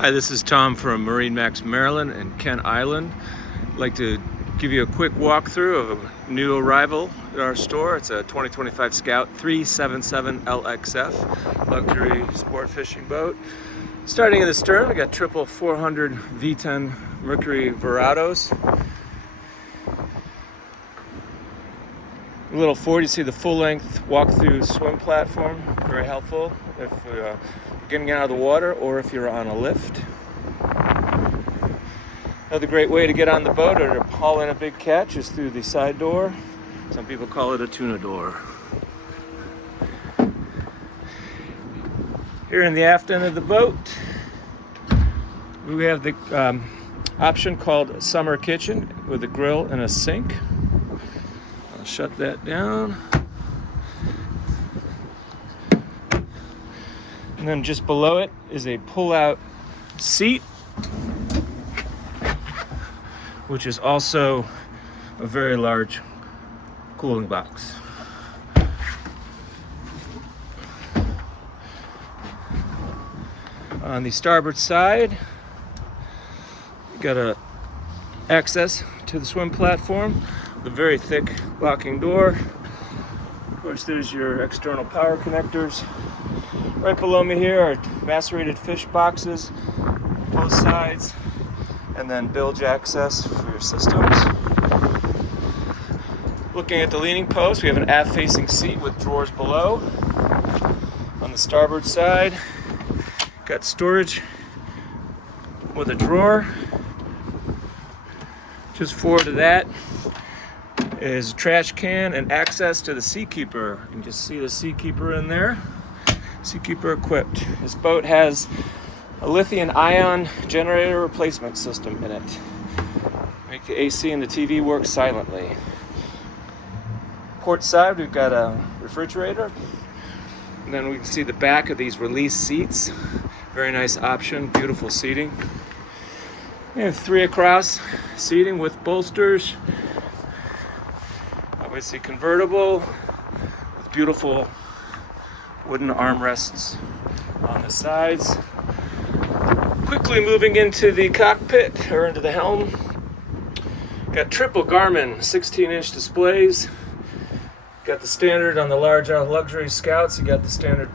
Hi, this is Tom from MarineMax, Maryland and Kent Island. I'd like to give you a quick walkthrough of a new arrival at our store. It's a 2025 Scout 377 LXF luxury sport fishing boat. Starting in the stern, we got Triple 400 V10 Mercury Verados. A little forward, you see the full-length walk-through swim platform. Very helpful if you're getting out of the water or if you're on a lift. Another great way to get on the boat or to haul in a big catch is through the side door. Some people call it a tuna door. Here in the aft end of the boat, we have the option called Summer Kitchen with a grill and a sink. I'll shut that down. And then just below it is a pull-out seat, which is also a very large cooling box. On the starboard side, you got access to the swim platform with a very thick locking door. Of course, there's your external power connectors. Right below me here are macerated fish boxes, both sides, and then bilge access for your systems. Looking at the leaning post, we have an aft-facing seat with drawers below. On the starboard side, got storage with a drawer. Just forward of that is a trash can and access to the Seakeeper. You can just see the Seakeeper in there. Seakeeper equipped. This boat has a lithium-ion generator replacement system in it. Make the AC and the TV work silently. Port side, we've got a refrigerator. And then we can see the back of these release seats. Very nice option, beautiful seating. We have 3 across seating with bolsters. Obviously convertible with beautiful wooden armrests on the sides. Quickly moving into the cockpit or into the helm. Got triple Garmin 16-inch displays. Got the standard on the large luxury Scouts. You got the standard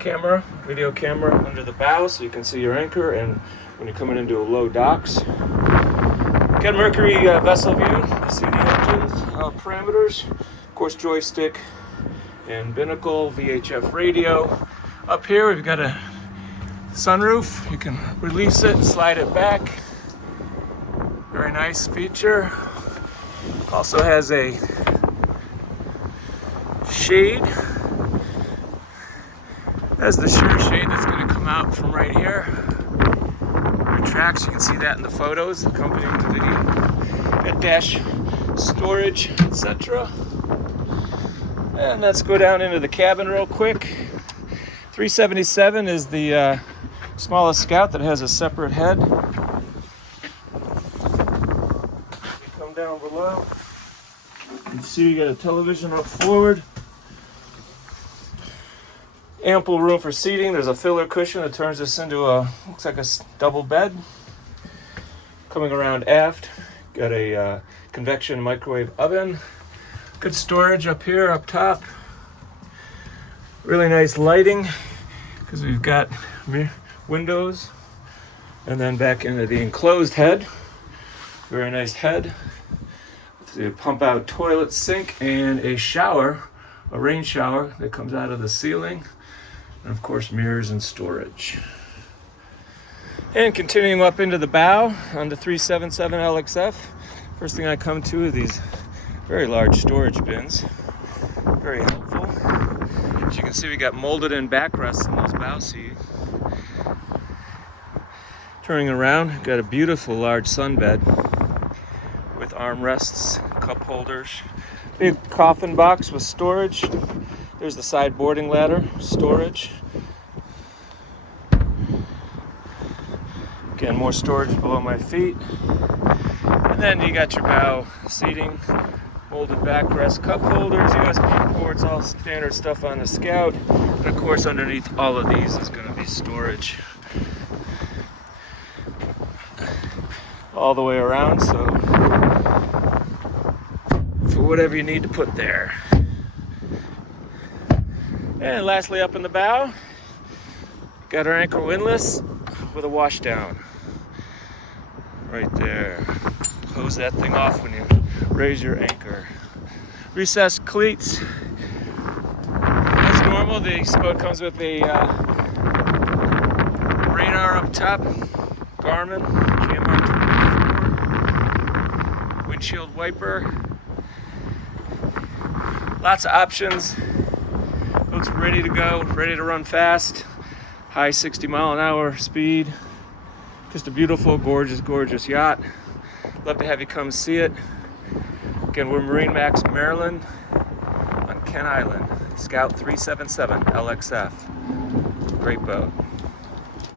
camera, video camera under the bow so you can see your anchor and when you're coming into a low docks. Got Mercury vessel view, you see the engines, parameters, of course joystick and binnacle, VHF radio. Up here we've got a sunroof. You can release it and slide it back. Very nice feature. Also has a shade. That's the sheer shade that's going to come out from right here. Retracts, you can see that in the photos accompanying the video. Got dash storage, etc. And let's go down into the cabin real quick. 377 is the smallest Scout that has a separate head. You come down below. You can see you got a television up forward. Ample room for seating. There's a filler cushion that turns this into looks like a double bed. Coming around aft, got a convection microwave oven. Good storage up here, up top. Really nice lighting because we've got windows. And then back into the enclosed head. Very nice head. The pump out toilet sink and a shower, a rain shower that comes out of the ceiling. And of course mirrors and storage. And continuing up into the bow on the 377 LXF. First thing I come to are these very large storage bins. Very helpful. As you can see, we got molded in backrests in those bow seats. Turning around, got a beautiful large sunbed with armrests, cup holders, big coffin box with storage. There's the side boarding ladder, storage. Again, more storage below my feet. And then you got your bow seating, molded backrest, cup holders, USB ports, all standard stuff on the Scout. And of course, underneath all of these is going to be storage. all the way around, so for whatever you need to put there. And lastly, up in the bow, got our anchor windlass with a washdown right there. Close that thing off when you raise your anchor. Recessed cleats. As normal, this boat comes with a radar up top, Garmin, GMR 24, windshield wiper. Lots of options. Boat's ready to go, ready to run fast. High 60-mile-an-hour speed. Just a beautiful, gorgeous, gorgeous yacht. Love to have you come see it. Again, we're MarineMax, Maryland, on Kent Island. Scout 377 LXF. Great boat.